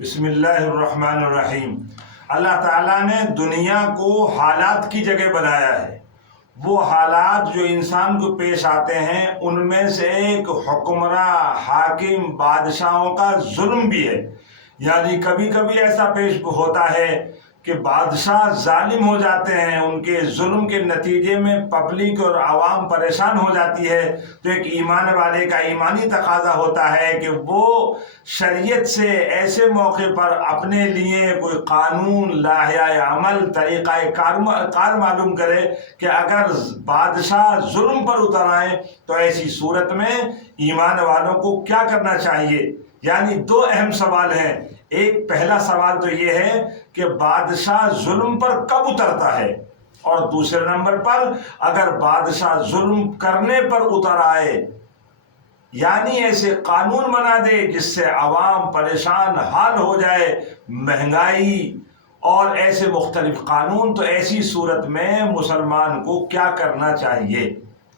بسم اللہ الرحمن الرحیم۔ اللہ تعالیٰ نے دنیا کو حالات کی جگہ بنایا ہے۔ وہ حالات جو انسان کو پیش آتے ہیں ان میں سے ایک حکمراں حاکم بادشاہوں کا ظلم بھی ہے۔ یعنی کبھی کبھی ایسا پیش ہوتا ہے کہ بادشاہ ظالم ہو جاتے ہیں، ان کے ظلم کے نتیجے میں پبلک اور عوام پریشان ہو جاتی ہے، تو ایک ایمان والے کا ایمانی تقاضا ہوتا ہے کہ وہ شریعت سے ایسے موقع پر اپنے لیے کوئی قانون، لائحہ عمل، طریقہ کار معلوم کرے کہ اگر بادشاہ ظلم پر اتر آئے تو ایسی صورت میں ایمان والوں کو کیا کرنا چاہیے۔ یعنی دو اہم سوال ہیں۔ ایک پہلا سوال تو یہ ہے کہ بادشاہ ظلم پر کب اترتا ہے، اور دوسرے نمبر پر اگر بادشاہ ظلم کرنے پر اتر آئے، یعنی ایسے قانون بنا دے جس سے عوام پریشان حال ہو جائے، مہنگائی اور ایسے مختلف قانون، تو ایسی صورت میں مسلمان کو کیا کرنا چاہیے۔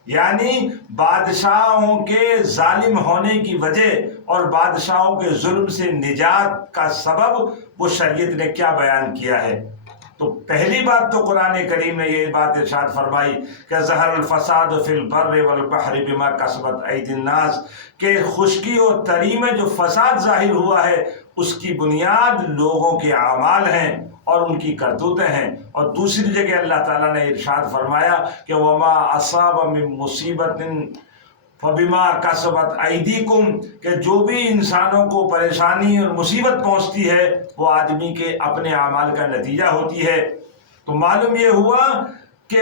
یعنی بادشاہوں کے ظالم ہونے کی وجہ اور بادشاہوں کے ظلم سے نجات کا سبب وہ شریعت نے کیا بیان کیا ہے۔ تو پہلی بات تو قرآن کریم نے یہ بات ارشاد فرمائی کہ ظہر الفساد فی البر والبحر بما کسبت ایدی الناس، کہ خشکی اور تری میں جو فساد ظاہر ہوا ہے اس کی بنیاد لوگوں کے اعمال ہیں اور ان کی کرتوتیں ہیں۔ اور دوسری جگہ اللہ تعالیٰ نے ارشاد فرمایا کہ وما اصاب من مصیبت فبما کسبت ایدیکم، کہ جو بھی انسانوں کو پریشانی اور مصیبت پہنچتی ہے وہ آدمی کے اپنے اعمال کا نتیجہ ہوتی ہے۔ تو معلوم یہ ہوا کہ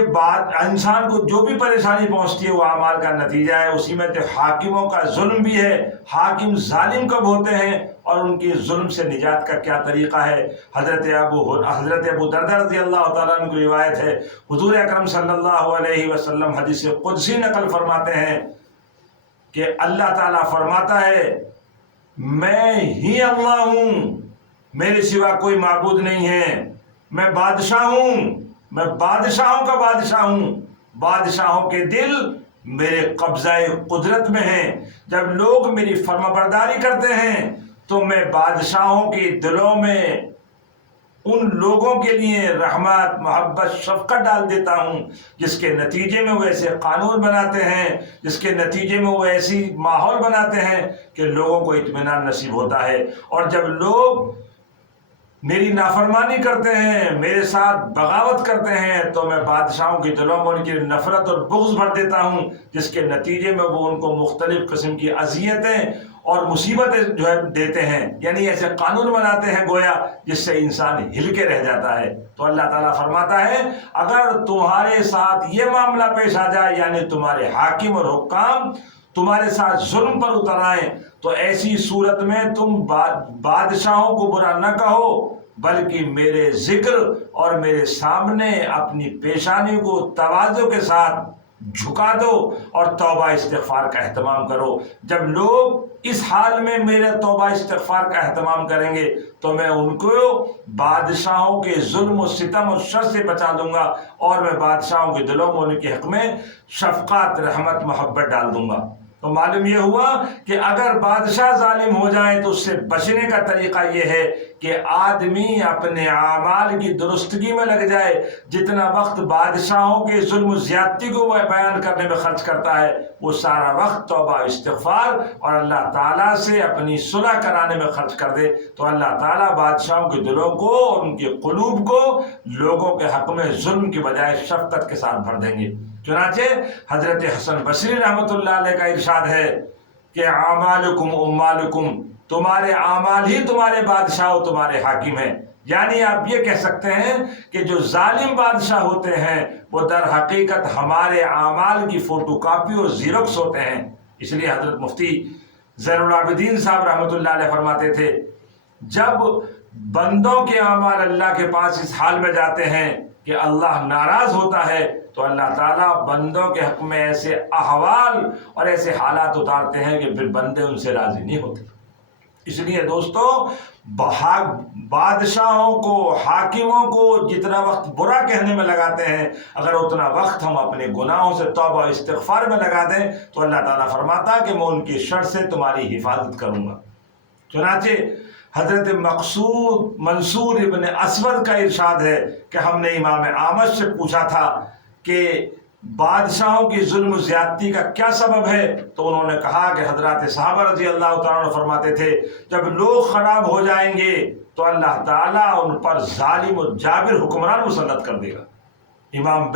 انسان کو جو بھی پریشانی پہنچتی ہے وہ اعمال کا نتیجہ ہے۔ اسی میں تو حاکموں کا ظلم بھی ہے۔ حاکم ظالم کب ہوتے ہیں اور ان کے ظلم سے نجات کا کیا طریقہ ہے۔ حضرت ابو دردہ رضی اللہ تعالیٰ عنہ کی روایت ہے، حضور اکرم صلی اللہ علیہ وسلم حدیث قدسی نقل فرماتے ہیں کہ اللہ تعالیٰ فرماتا ہے میں ہی اللہ ہوں، میرے سوا کوئی معبود نہیں ہے، میں بادشاہ ہوں، میں بادشاہوں کا بادشاہ ہوں، بادشاہوں کے دل میرے قبضہ قدرت میں ہیں۔ جب لوگ میری فرما برداری کرتے ہیں تو میں بادشاہوں کے دلوں میں ان لوگوں کے لیے رحمت، محبت، شفقت ڈال دیتا ہوں، جس کے نتیجے میں وہ ایسے قانون بناتے ہیں، جس کے نتیجے میں وہ ایسی ماحول بناتے ہیں کہ لوگوں کو اطمینان نصیب ہوتا ہے۔ اور جب لوگ میری نافرمانی کرتے ہیں، میرے ساتھ بغاوت کرتے ہیں، تو میں بادشاہوں کے دلوں میں ان کی نفرت اور بغض بھر دیتا ہوں، جس کے نتیجے میں وہ ان کو مختلف قسم کی اذیتیں اور مصیبتیں جو ہے دیتے ہیں۔ یعنی ایسے قانون بناتے ہیں گویا جس سے انسان ہل کے رہ جاتا ہے۔ تو اللہ تعالیٰ فرماتا ہے اگر تمہارے ساتھ یہ معاملہ پیش آ جائے، یعنی تمہارے حاکم اور حکام تمہارے ساتھ ظلم پر اتر آئیں، تو ایسی صورت میں تم بادشاہوں کو برا نہ کہو، بلکہ میرے ذکر اور میرے سامنے اپنی پیشانی کو تواضع کے ساتھ جھکا دو اور توبہ استغفار کا اہتمام کرو۔ جب لوگ اس حال میں میرے توبہ استغفار کا اہتمام کریں گے تو میں ان کو بادشاہوں کے ظلم و ستم اور شر سے بچا دوں گا، اور میں بادشاہوں کے دلوں میں ان کے حق میں شفقت، رحمت، محبت ڈال دوں گا۔ تو معلوم یہ ہوا کہ اگر بادشاہ ظالم ہو جائیں تو اس سے بچنے کا طریقہ یہ ہے کہ آدمی اپنے اعمال کی درستگی میں لگ جائے۔ جتنا وقت بادشاہوں کے ظلم و زیادتی کو وہ بیان کرنے میں خرچ کرتا ہے، وہ سارا وقت توبہ استغفار اور اللہ تعالیٰ سے اپنی صلح کرانے میں خرچ کر دے، تو اللہ تعالیٰ بادشاہوں کے دلوں کو اور ان کے قلوب کو لوگوں کے حق میں ظلم کی بجائے شفقت کے ساتھ بھر دیں گے۔ چنانچہ حضرت حسن بصری رحمۃ اللہ علیہ کا ارشاد ہے کہ اعمالکم امالکم، تمہارے اعمال ہی تمہارے بادشاہ و تمہارے حاکم ہیں۔ یعنی آپ یہ کہہ سکتے ہیں کہ جو ظالم بادشاہ ہوتے ہیں وہ در حقیقت ہمارے اعمال کی فوٹو کاپی اور زیروکس ہوتے ہیں۔ اس لیے حضرت مفتی زین العابدین صاحب رحمۃ اللہ علیہ فرماتے تھے جب بندوں کے اعمال اللہ کے پاس اس حال میں جاتے ہیں کہ اللہ ناراض ہوتا ہے، تو اللہ تعالیٰ بندوں کے حق میں ایسے احوال اور ایسے حالات اتارتے ہیں کہ پھر بندے ان سے راضی نہیں ہوتے۔ اس لیے دوستو، بادشاہوں کو، حاکموں کو جتنا وقت برا کہنے میں لگاتے ہیں، اگر اتنا وقت ہم اپنے گناہوں سے توبہ استغفار میں لگا دیں تو اللہ تعالیٰ فرماتا ہے کہ میں ان کی شر سے تمہاری حفاظت کروں گا۔ چنانچہ حضرت مقصود منصور ابن اسود کا ارشاد ہے کہ ہم نے امام اعمش سے پوچھا تھا کہ بادشاہوں کی ظلم و زیادتی کا کیا سبب ہے، تو انہوں نے کہا کہ حضرات صحابہ رضی اللہ تعالیٰ عنہ فرماتے تھے جب لوگ خراب ہو جائیں گے تو اللہ تعالیٰ ان پر ظالم و جابر حکمران مسلط کر دے گا۔ امام